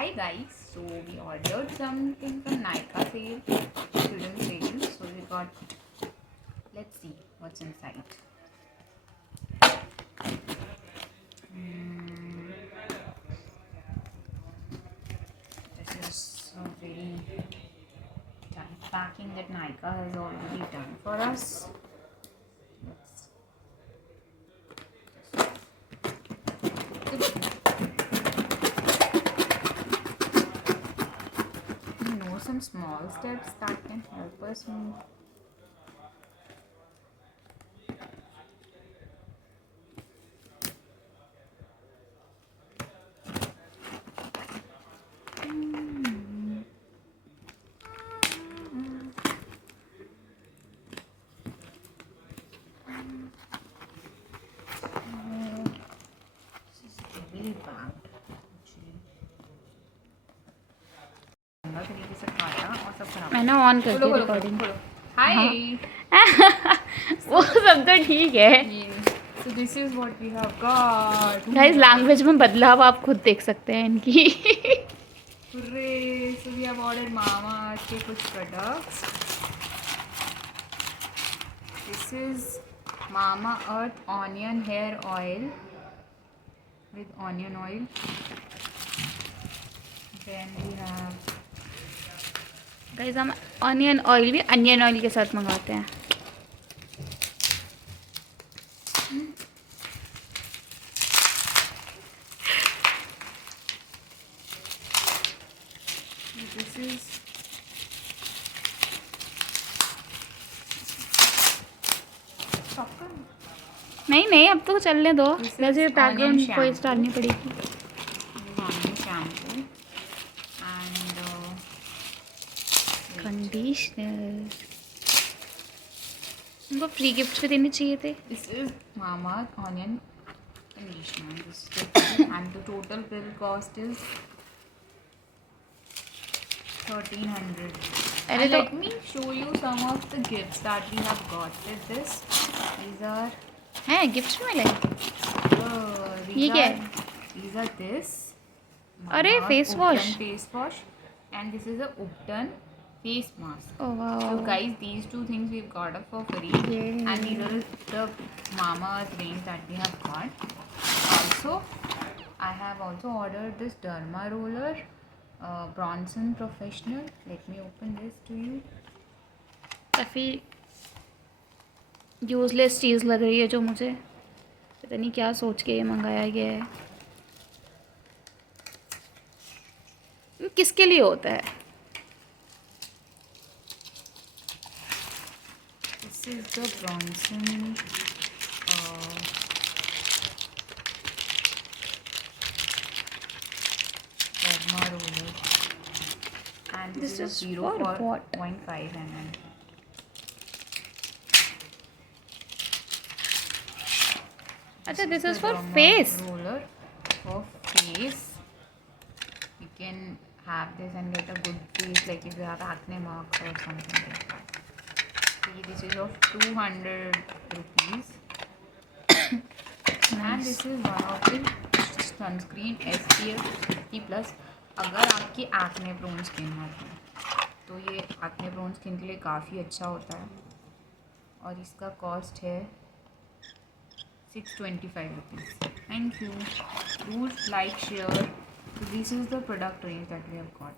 Hi guys, so we ordered something from Nykka Sale, student sale. So we got, let's see what's inside. This is a very tight packing that Nykka has already done for us. You know some small steps that can help us move. Really bad actually. तरीके से काटा और सब खराब। मैंने on कर दी recording. हाय वो सब तो ठीक है। So this is what we have got. Guys language में बदलाव आप खुद देख सकते हैं इनकी। Hooray! So we have ordered Mama के कुछ products. This is Mama Earth Onion Hair Oil with onion oil. Then we have guys हम ऑनियन ऑयल भी अनियन ऑयल के साथ मंगाते हैं। this is नहीं अब तो चलने दो, वैसे बैकग्राउंड वॉइस डालनी पड़ेगी। shampoo and कंडीशनर उनको फ्री गिफ्ट भी देने चाहिए थे। This is Mama Onion Conditioner. This is the and the total bill cost is 1300. And let me show you some of the gifts that we have got with this. These are हैं gift मिले। ये क्या है? These are this. अरे face wash. Face wash, and this is a Upton face mask. Oh wow. So guys, these two things we've got up for free. Yeah. And these are the Mama Earth range that we have got. Also, I have also ordered this derma roller, Bronson Professional. Let me open this to you. काफ़ी useless चीज़ लग रही है जो मुझे पता नहीं क्या सोच के ये मंगाया गया है। किसके लिए होता है? This is the Bronson derma roller, and this is 0 for 0.5 ml. अच्छा, this is for face. Roller for face. You can have this and get a good face, like if you have acne marks or something like that. See, this is of 200 rupees. And this is one of the sunscreen SPF 50+. अगर आपकी acne prone skin है तो ये acne prone skin के लिए काफ़ी अच्छा होता है और इसका कॉस्ट है 625 rupees. Thank you. Do like, share. So this is the product range that we have got.